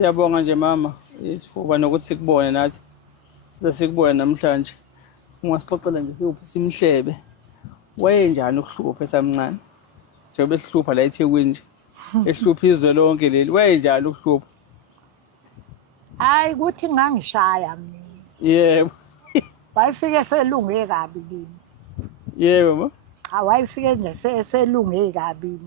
Siyabonga nje mama ithuba nokuthi sikubone nathi sikubone namhlanje. Ungasixoxela nje kuphi simhlebe wayenjani ukuhlupha esamncane njengoba esihlupha la eThekwini nje ehlupha izwe lonke leli wayenjani ukuhlupha? Hayi kuthi ngangishaya mina. Yebo. Wayefike selunge kabi kimi. Yebo ma. Cha wayefike nje selunge kabi.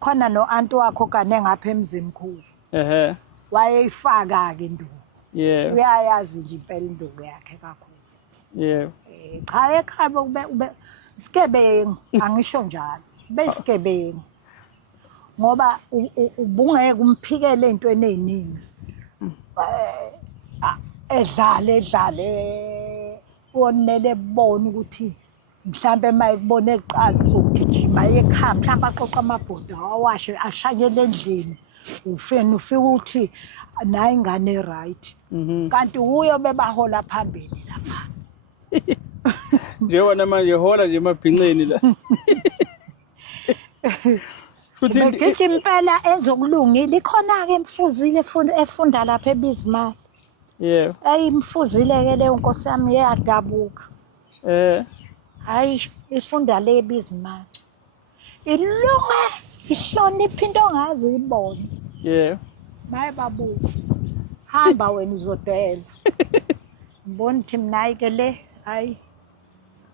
Khona no-anti wakho kane ngapha emzimkhulu. Ehhe. Wayeyifaka ke induku. Yebo. Uyayazi nje impela induku yakhe kakhulu. Yebo. Cha ekhaya ube isigebengu angisho njalo. Besigebengu. Ngoba ubungeke umphikele ezintweni eziningi. Edlale wonele bona ukuthi mhlambe mayekubona eqala uzogijima ekhaya mhlawumbe aqoqa amabhodo awashe ashayele endlini ufike uthi nayi ingane right kanti uyo bebahola phambili lapha njengoba manje hola nje emabhinceni la futhi ngithi impela ezokulungile ikhona ke Mfuzile efunda lapha eBizimali. Yebo. Ayimfuzile ke leyo nkosi yami yadabuka. Hayi ifunda le eBizimali. Ilunga ihlonipha into ongazi uyibone. Yebo. Maye babuka. Hamba wena uzodela. Ngibona ukuthi mina ke le hayi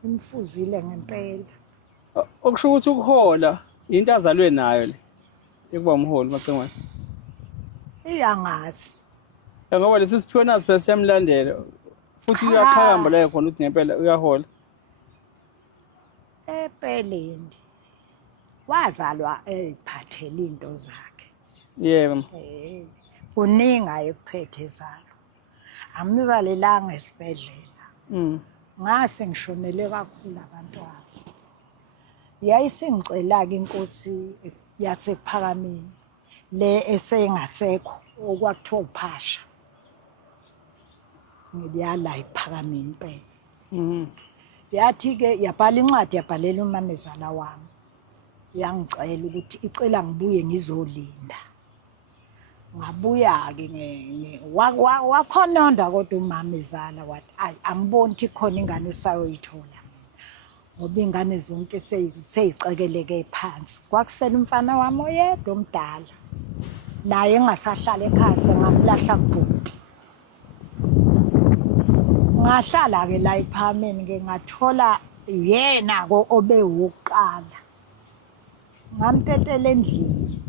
imfuzile ngempela. Okusho ukuthi ukuhola into azalwe nayo le ekuba umholi Macengwane. Iyangazi. Ngoba lesi siphiwo nazi phela siyamlandela futhi uyaqhakamba la khona ukuthi ngempela uyahola. Empeleni wazalwa eziphathele into zakhe. Yebo. Kuninga ekuphethe zalo. Amzalelanga esibhedlela. Ngase ngishonele kakhulu abantwana. Yayisingicela ke inkosi yasePhakameni le esengasekho okwakuthiwa uPhasha. Ngiyala ePhakameni impela. Yathi ke yabhala incwadi yabhalela umamezala wami. Yangicela ukuthi icela ngibuye ngizolinda. Ngabuya ke wakhononda kodwa umamezala wathi ayi angiboni ukuthi khona ingane usayoyithola. Ngoba ingane zonke seyicekeleke phansi. Kwakusela umfana wami oyedwa omdala. Naye engasahlala ekhaya sengamlahla kubhuti. Ngahlala ke la ePhakameni ke ngathola yena ko obewokuqala. Ngamtetela endlini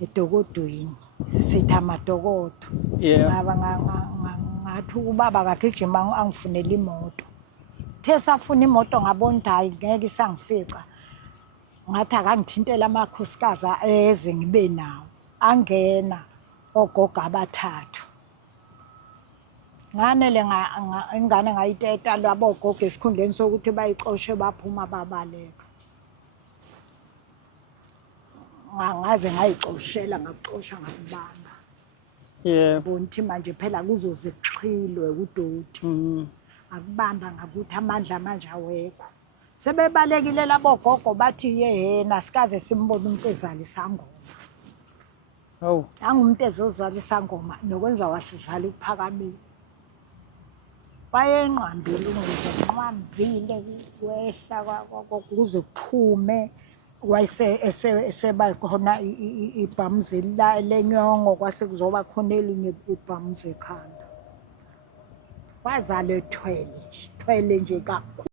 edokodweni sithi amadokodo. Yebo. Ngathi ubaba akagijima angifunele imoto. Uthe safuna imoto ngabona ukuthi hayi ngeke isangifica. Ngathi akangithintela amakhosikazi eze ngibe nawo. Angena ogogo abathathu. Nganele ingane ngayiteta labo gogo esikhundleni sokuthi bayixoshe baphuma babaleka. Ngaze ngayixoshela ngaxosha ngakubamba. Yebo. Bonke manje phela kuzoze kuxhilwe udoti. Akubamba ngakuthi amandla manje awekho. Sebebalekile labo gogo bathi yena sikaze simbone umuntu ezala isangoma. Hawu. Angumuntu ezozala isangoma nokwenza wasizala ePhakameni. Wayenqambile unqambile wehla kuze kuphume wayese eseba khona ibhamuzi lenyongo kwase kuzoba khona elinye ibhamuzi ekhanda. Wazala ethwele nje kakhulu.